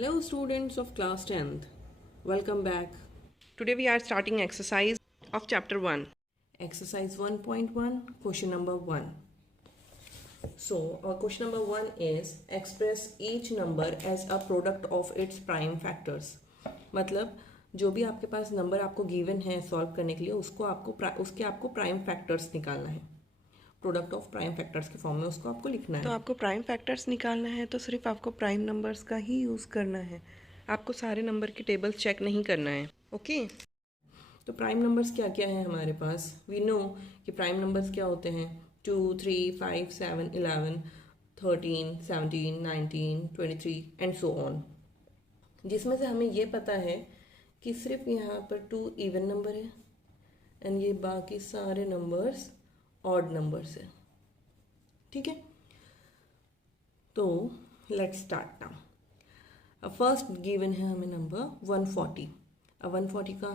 Hello students of class 10th. Welcome back. Today we are starting exercise of chapter 1. Exercise 1.1, question number 1. So, our question number 1 is express each number as a product of its prime factors. मतलब जो भी आपके पास number आपको given है solve करने के लिए उसके आपको प्राइम फैक्टर्स निकालना है. प्रोडक्ट ऑफ प्राइम फैक्टर्स के फॉर्म में उसको आपको लिखना है. तो आपको प्राइम फैक्टर्स निकालना है तो सिर्फ आपको प्राइम नंबर्स का ही यूज़ करना है. आपको सारे नंबर की टेबल्स चेक नहीं करना है. ओके तो प्राइम नंबर्स क्या क्या है हमारे पास. वी नो कि प्राइम नंबर्स क्या होते हैं. 2, 3, 5, 7, 11, 13, 17, 19, 23 एंड सो ऑन. जिसमें से हमें ये पता है कि सिर्फ यहाँ पर 2 इवन नंबर है एंड ये बाकी सारे नंबर्स ऑड नंबर्स है. ठीक है, तो let's start now. First given है हमें नंबर 140. अब 140 का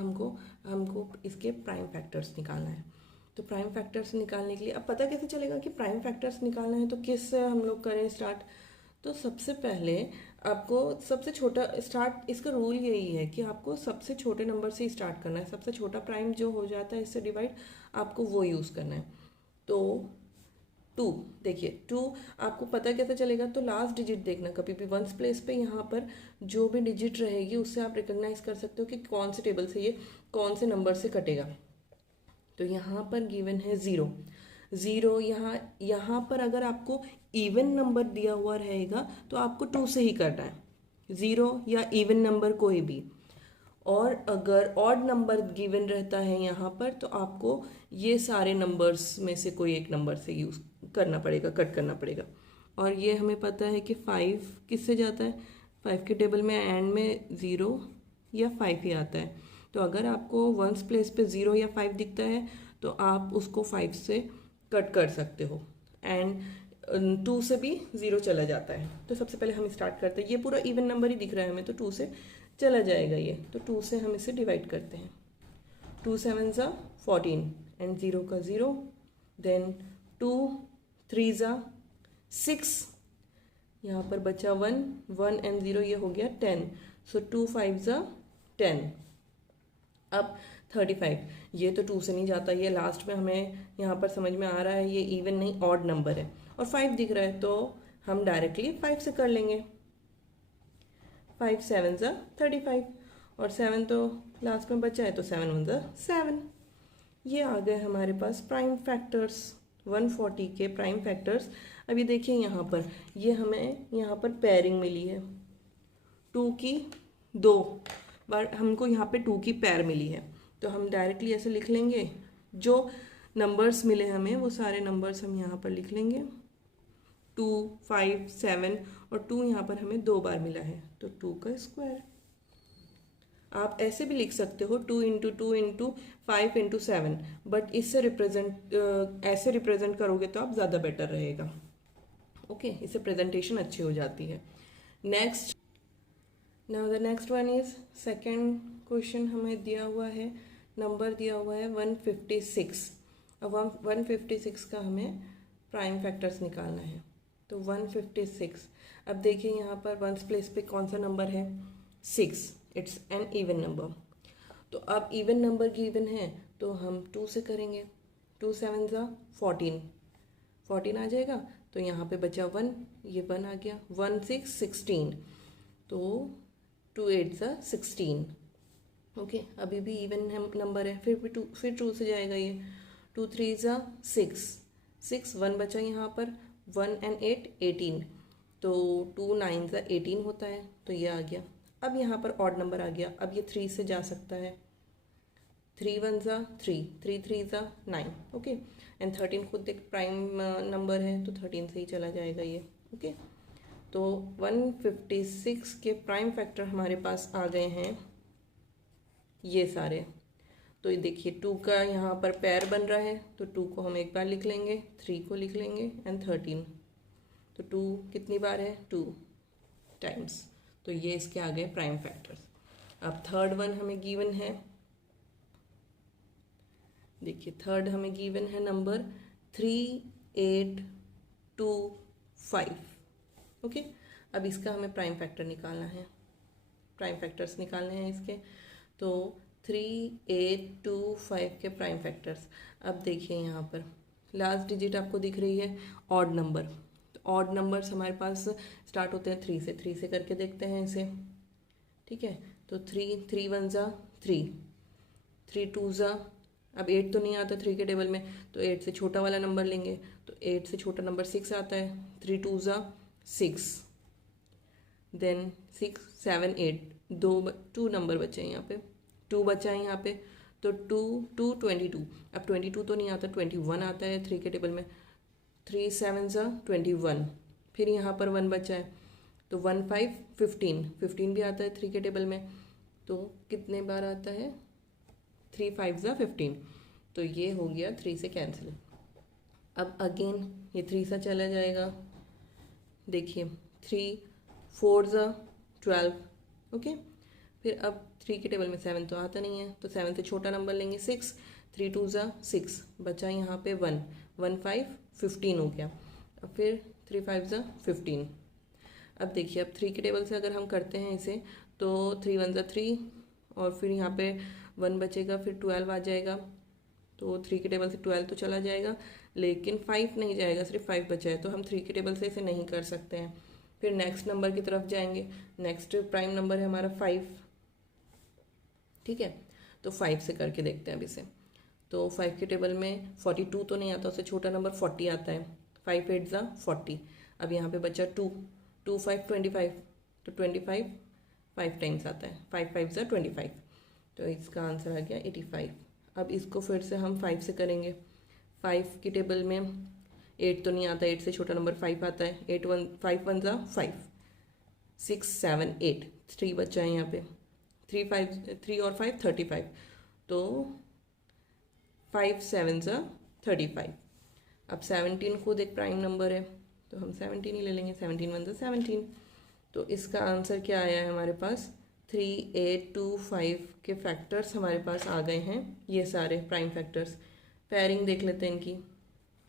हमको इसके प्राइम फैक्टर्स निकालना है. तो प्राइम फैक्टर्स निकालने के लिए अब पता कैसे चलेगा कि प्राइम फैक्टर्स निकालना है, तो किस से हम लोग करें स्टार्ट. तो सबसे पहले आपको सबसे छोटा स्टार्ट, इसका रूल यही है कि आपको सबसे छोटे नंबर से ही स्टार्ट करना है. सबसे छोटा प्राइम जो हो जाता है इससे डिवाइड, आपको वो यूज़ करना है. तो 2, देखिए 2 आपको पता कैसे चलेगा. तो लास्ट डिजिट देखना, कभी भी वंस प्लेस पे यहाँ पर जो भी डिजिट रहेगी उससे आप रिकॉग्नाइज कर सकते हो कि कौन से टेबल से ये कौन से नंबर से कटेगा. तो यहाँ पर गिवन है 0. यहाँ पर अगर आपको इवन नंबर दिया हुआ रहेगा तो आपको 2 से ही करना है. 0 या इवन नंबर कोई भी. और अगर ऑड नंबर गिवन रहता है यहाँ पर तो आपको ये सारे नंबर्स में से कोई एक नंबर से यूज़ करना पड़ेगा, कट करना पड़ेगा. और ये हमें पता है कि 5 किससे जाता है. 5 के टेबल में एंड में 0 या 5 ही आता है. तो अगर आपको वंस प्लेस पे 0 या 5 दिखता है तो आप उसको 5 से कट कर सकते हो. एंड 2 से भी 0 चला जाता है. तो सबसे पहले हम स्टार्ट करते हैं. ये पूरा इवन नंबर ही दिख रहा है हमें, तो 2 से चला जाएगा ये. तो 2 से हम इसे डिवाइड करते हैं. 2 7 ज़ा 14 एंड 0 का 0. देन 2 3 ज़ा 6. यहाँ पर बचा 1 1 एंड 0, ये हो गया 10. सो 2 5 ज़ा 10. अब 35, ये तो 2 से नहीं जाता. ये लास्ट में हमें यहाँ पर समझ में आ रहा है ये इवन नहीं ऑड नंबर है और 5 दिख रहा है, तो हम डायरेक्टली 5 से कर लेंगे. 5 7 ज़ा 35 और 7 तो लास्ट में बचा है, तो 7 1 ज़ा 7. ये आ गए हमारे पास प्राइम फैक्टर्स, 140 के प्राइम फैक्टर्स. अभी देखिए यहाँ पर ये हमें यहाँ पर पेयरिंग मिली है. 2 की 2 बार हमको यहाँ पे 2 की पेयर मिली है, तो हम डायरेक्टली ऐसे लिख लेंगे. जो नंबर्स मिले हमें वो सारे नंबर्स हम यहाँ पर लिख लेंगे. 2 5 7 और 2 यहाँ पर हमें 2 बार मिला है, तो 2 का स्क्वायर. आप ऐसे भी लिख सकते हो 2 इंटू 2 इंटू 5 इंटू 7, बट इससे ऐसे रिप्रेजेंट करोगे तो आप ज़्यादा बेटर रहेगा. ओके, इससे प्रेजेंटेशन अच्छी हो जाती है. Next, now the next one is second question. हमें दिया हुआ है, नंबर दिया हुआ है 156. अब 156 का हमें प्राइम फैक्टर्स निकालना है. तो 156, अब देखिए यहाँ पर वंस प्लेस पे कौन सा नंबर है, 6. It's an even number. तो अब इवन नंबर गिवन है तो हम 2 से करेंगे. 2 7 ज़ा 14, 14 आ जाएगा. तो यहाँ पे बचा 1, ये 1 आ गया. 1 6 16, तो 2 8 ज़ा 16. ओके, अभी भी इवन नंबर है, फिर 2 से जाएगा ये. 2 3 ज़ा 6, 6 1 बचा यहाँ पर. 1 एंड 8 18, तो 2 9 ज़ा 18 होता है, तो ये आ गया. अब यहाँ पर ऑड नंबर आ गया. अब ये 3 से जा सकता है. 3 1 ज़ा 3, 3 3 ज़ा 9. ओके, एंड 13 खुद एक प्राइम नंबर है, तो 13 से ही चला जाएगा ये. ओके, तो 156 के प्राइम फैक्टर हमारे पास आ गए हैं ये सारे. तो ये देखिए 2 का यहाँ पर पेयर बन रहा है, तो 2 को हम एक बार लिख लेंगे, 3 को लिख लेंगे एंड 13. तो 2 कितनी बार है, 2 टाइम्स. तो ये इसके आ गए प्राइम फैक्टर्स. अब थर्ड वन हमें गिवन है. देखिए थर्ड हमें गिवन है नंबर 3 8 2 5. ओके, अब इसका हमें प्राइम फैक्टर निकालना है. प्राइम फैक्टर्स निकालने हैं इसके। तो 3, 8, 2, 5 के प्राइम फैक्टर्स। अब देखिए यहाँ पर लास्ट डिजिट आपको दिख रही है ऑड नंबर। तो ऑड नंबर्स हमारे पास स्टार्ट होते हैं 3 से। 3 से करके देखते हैं इसे, ठीक है। तो 3 1 ज़ा 3, 3 2 ज़ा, अब 8 तो नहीं आता 3 के टेबल में, तो 8 से छोटा वाला नंबर लेंगे। तो 8 से छोटा नंबर 6 आता है। 3 2 ज़ा 6, देन 6 7 8, 2 नंबर बचे हैं यहाँ पे, 2 बचा है यहाँ पे। तो 2 2 22, अब 22 तो नहीं आता, 21 आता है 3 के टेबल में। 3 7 ज़ा 21, फिर यहाँ पर 1 बचा है, तो 1 5 15, 15 भी आता है 3 के टेबल में। तो कितने बार आता है, 3 5 ज़ा 15, तो ये हो गया 3 से कैंसिल। अब अगेन ये 3 सा चला जाएगा, देखिए 3 4 ज़ा 12, ओके। फिर अब 3 के टेबल में 7 तो आता नहीं है, तो 7 से छोटा नंबर लेंगे 6, 3 2 ज़ा 6, बचा यहाँ पे 1 1 5 15 हो गया। अब फिर 3 5 ज़ा 15। अब देखिए अब 3 के टेबल से अगर हम करते हैं इसे, तो 3 1 ज़ा 3, और फिर यहाँ पे 1 बचेगा, फिर 12 आ जाएगा। तो 3 के टेबल से 12 तो चला जाएगा, लेकिन 5 नहीं जाएगा, सिर्फ 5 बचा है, तो हम 3 के टेबल से इसे नहीं कर सकते हैं। फिर नेक्स्ट नंबर की तरफ जाएंगे। नेक्स्ट प्राइम नंबर है हमारा 5, ठीक है। तो 5 से करके देखते हैं अब इसे। तो 5 के टेबल में 42 तो नहीं आता, उससे छोटा नंबर 40 आता है। 5 8 ज़ा 40, अब यहाँ पे बचा 2 2 5 25, तो 25 5 टाइम्स आता है, 5 5 ज़ा 25, तो इसका आंसर आ गया 85। अब इसको फिर से हम 5 से करेंगे। 5 की टेबल में 8 तो नहीं आता, 8 से छोटा नंबर 5 आता है। 8 1 5 1 ज़ा 5, 6 7 8, 3 बचा है यहाँ पे। 3 और 5 35, तो 5 7 ज़ा 35। अब 17 खुद एक प्राइम नंबर है, तो हम 17 ही ले लेंगे। 17 1 ज़ा 17, तो इसका आंसर क्या आया है हमारे पास, 3 8 2 5 के फैक्टर्स हमारे पास आ गए हैं, ये सारे प्राइम फैक्टर्स। पेयरिंग देख लेते हैं इनकी,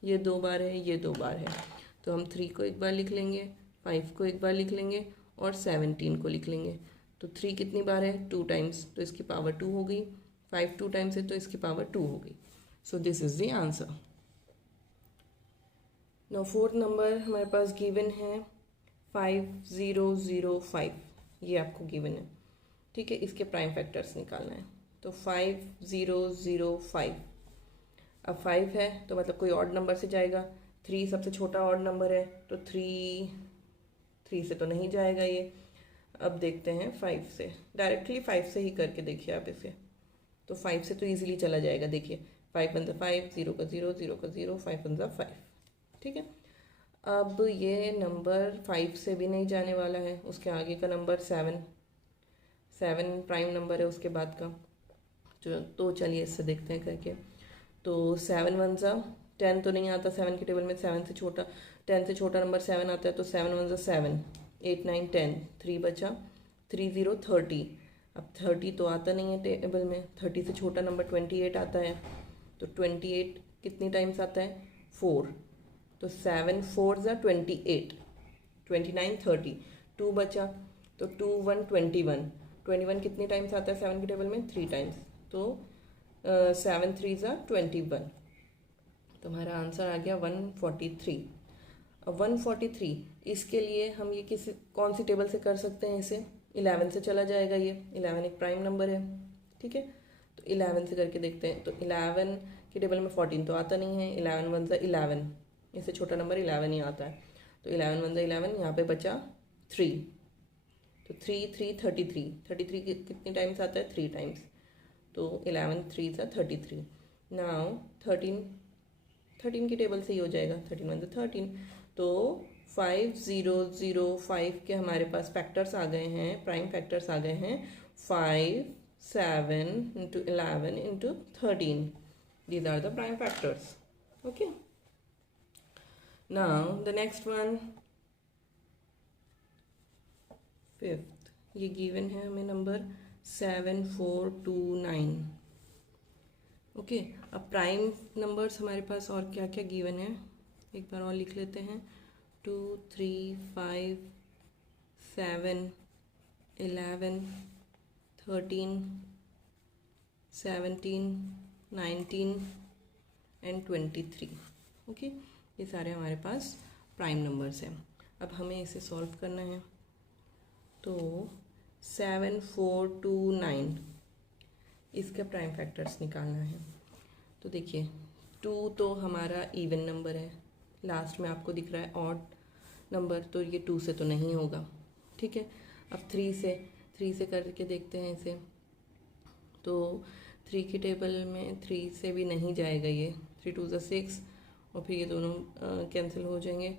ये 2 बार है, ये 2 बार है, तो हम 3 को एक बार लिख लेंगे, 5 को एक बार लिख लेंगे, और 17 को लिख लेंगे। तो 3 कितनी बार है, 2 टाइम्स, तो इसकी पावर 2 हो गई। 5 2 टाइम्स है, तो इसकी पावर 2 हो गई। So this is the answer. Now fourth number हमारे पास गिवन है 5005, ये आपको गिवन है, ठीक है। इसके प्राइम फैक्टर्स निकालना है। तो 5005, अब 5 है तो मतलब कोई ऑड नंबर से जाएगा। 3 सबसे छोटा ऑड नंबर है, तो 3 से तो नहीं जाएगा ये। अब देखते हैं 5 से, डायरेक्टली 5 से ही करके देखिए आप इसे। तो 5 से तो इजीली चला जाएगा, देखिए 5 1 ज़ा 5, 0 का 0, 0 का 0, 5 1 ज़ा 5, ठीक है। अब ये नंबर 5 से भी नहीं जाने वाला है, उसके आगे का नंबर 7 प्राइम नंबर है उसके बाद का। तो चलिए इससे देखते हैं करके। तो 7 1 ज़ा 10 तो नहीं आता 7 के टेबल में, 7 से छोटा 10 से छोटा नंबर 7 आता है, तो 7 1 ज़ा 7, 8 9 10, 3 बचा, 3 0 30। अब 30 तो आता नहीं है टेबल में, 30 से छोटा नंबर 28 आता है, तो 28 कितनी टाइम्स आता है, 4, तो 7 4 ज़ा 28, 29 30, 2 बचा, तो 2 1 21, 21 कितनी टाइम्स आता है 7 के टेबल में, 3 टाइम्स, तो 7 3 ज़ा 21, तो हमारा आंसर आ गया 143। अब 143 इसके लिए हम ये कौन सी टेबल से कर सकते हैं, इसे 11 से चला जाएगा। ये 11 एक प्राइम नंबर है, ठीक है। तो 11 से करके देखते हैं। तो 11 की टेबल में 14 तो आता नहीं है, 11 1 ज़ा 11, इससे छोटा नंबर 11 ही आता है, तो 11 1 ज़ा 11, यहाँ पे बचा 3, तो 3 3 33, 33 कितनी टाइम्स आता है, 3 टाइम्स, तो 11 3 ज़ा 33। नाउ 13 की टेबल से ही हो जाएगा, 13 1 ज़ा 13, तो 5005 के हमारे पास फैक्टर्स आ गए हैं, प्राइम फैक्टर्स आ गए हैं 5 7 into 11 into 13. These are the prime factors. Okay. Now the next one, fifth, ये given है हमें नंबर 7429. ओके, अब प्राइम नंबर्स हमारे पास और क्या क्या गिवन है एक बार और लिख लेते हैं। 2 3 5 7 11, 13, 17, 19 एंड 23। ओके, ये सारे हमारे पास प्राइम नंबर्स हैं। अब हमें इसे सॉल्व करना है। तो 7, 4, 2, 9 इसका प्राइम फैक्टर्स निकालना है। तो देखिए 2 तो हमारा इवन नंबर है, लास्ट में आपको दिख रहा है ऑड नंबर, तो ये 2 से तो नहीं होगा। ठीक है, अब 3 से करके देखते हैं इसे। तो 3 की टेबल में 3 से भी नहीं जाएगा ये, 3 2 ज़ा 6 और फिर ये दोनों कैंसिल हो जाएंगे,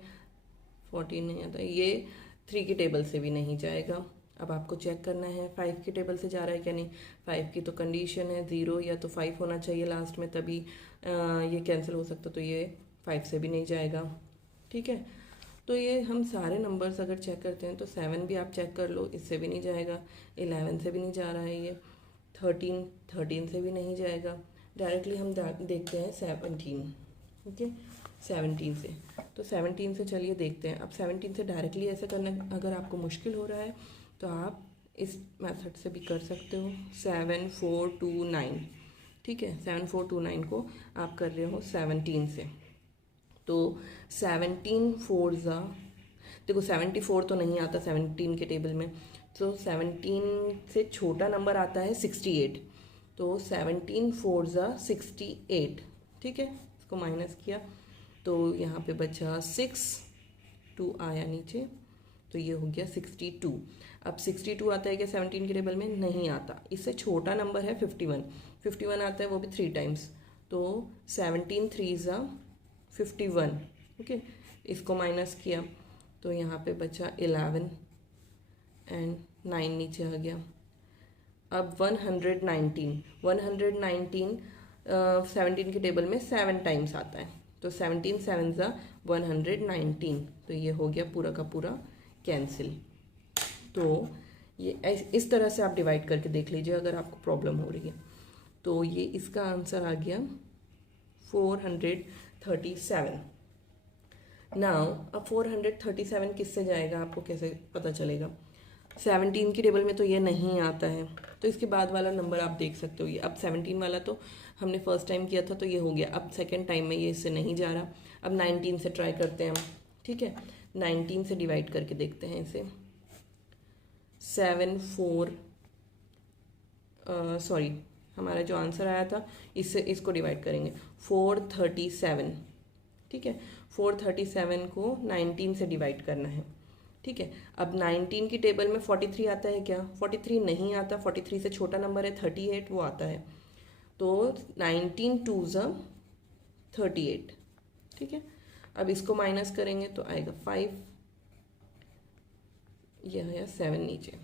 14 नहीं आता, ये 3 की टेबल से भी नहीं जाएगा। अब आपको चेक करना है 5 की टेबल से जा रहा है क्या नहीं। 5 की तो कंडीशन है 0 या तो 5 होना चाहिए लास्ट में, तभी ये कैंसिल हो सकता, तो ये 5 से भी नहीं जाएगा। ठीक है, तो ये हम सारे नंबर्स अगर चेक करते हैं तो 7 भी आप चेक कर लो, इससे भी नहीं जाएगा। 11 से भी नहीं जा रहा है ये। 13 से भी नहीं जाएगा। डायरेक्टली हम देखते हैं 17। ओके, 17 से, तो 17 से चलिए देखते हैं। अब 17 से डायरेक्टली ऐसे करना अगर आपको मुश्किल हो रहा है तो आप इस मेथड से भी कर सकते हो। 7, 4, 2, 9। ठीक है, 7, 4, 2, 9 को आप कर रहे हो 17 से। तो 17 4 ज़ा, देखो 74 तो नहीं आता 17 के टेबल में, तो 17 से छोटा नंबर आता है 68। तो 17 4 ज़ा 68। ठीक है, इसको माइनस किया तो यहाँ पे बचा 6, 2 आया नीचे, तो ये हो गया 62। अब 62 आता है क्या 17 के टेबल में? नहीं आता। इससे छोटा नंबर है 51 आता है, वो भी 3 टाइम्स। तो 17 3 ज़ा 51। ओके, इसको माइनस किया तो यहाँ पे बचा 11 एंड 9 नीचे आ गया। अब 119 17 के टेबल में 7 टाइम्स आता है, तो 17 7 ज़ा 119, तो ये हो गया पूरा का पूरा कैंसिल। तो ये इस तरह से आप डिवाइड करके देख लीजिए अगर आपको प्रॉब्लम हो रही है। तो ये इसका आंसर आ गया 437। नाउ अब 437 किससे जाएगा आपको कैसे पता चलेगा? 17 की टेबल में तो ये नहीं आता है, तो इसके बाद वाला नंबर आप देख सकते हो। ये अब 17 वाला तो हमने फर्स्ट टाइम किया था तो ये हो गया। अब सेकंड टाइम में ये इससे नहीं जा रहा। अब 19 से ट्राई करते हैं हम। ठीक है, 19 से डिवाइड करके देखते हैं इसे। 7 4 सॉरी, हमारा जो आंसर आया था इससे इसको डिवाइड करेंगे 437। ठीक है, 437 को 19 से डिवाइड करना है। ठीक है, अब 19 की टेबल में 43 आता है क्या? 43 नहीं आता। 43 से छोटा नंबर है 38, वो आता है। तो 19 2 ज़ा 38। ठीक है, अब इसको माइनस करेंगे तो आएगा 5, यह है 7 नीचे।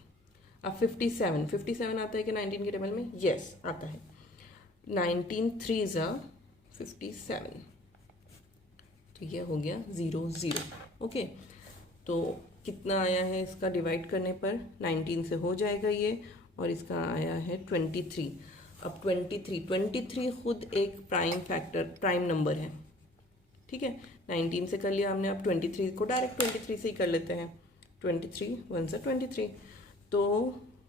अब 57 आता है कि 19 की टेबल में? यस आता है। 19 3 ज़ा 57, तो ये हो गया 0 0। ओके, तो कितना आया है इसका डिवाइड करने पर? 19 से हो जाएगा ये, और इसका आया है 23। अब 23 खुद एक प्राइम नंबर है। ठीक है, 19 से कर लिया हमने, अब 23 को डायरेक्ट 23 से ही कर लेते हैं। 23 1 सा 23, तो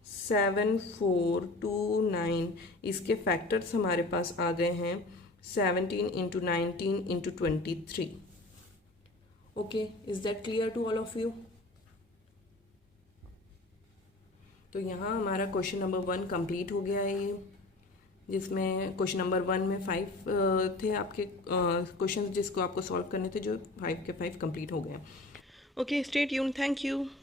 7 4 2 9 इसके फैक्टर्स हमारे पास आ गए हैं 17 into 19 into 23। Okay, is that clear to all of you? तो यहाँ हमारा क्वेश्चन नंबर 1 कंप्लीट हो गया है ये, जिसमें क्वेश्चन नंबर 1 में 5 थे आपके क्वेश्चंस जिसको आपको सॉल्व करने थे, जो 5 के 5 कंप्लीट हो गए। Okay, stay tuned, thank you.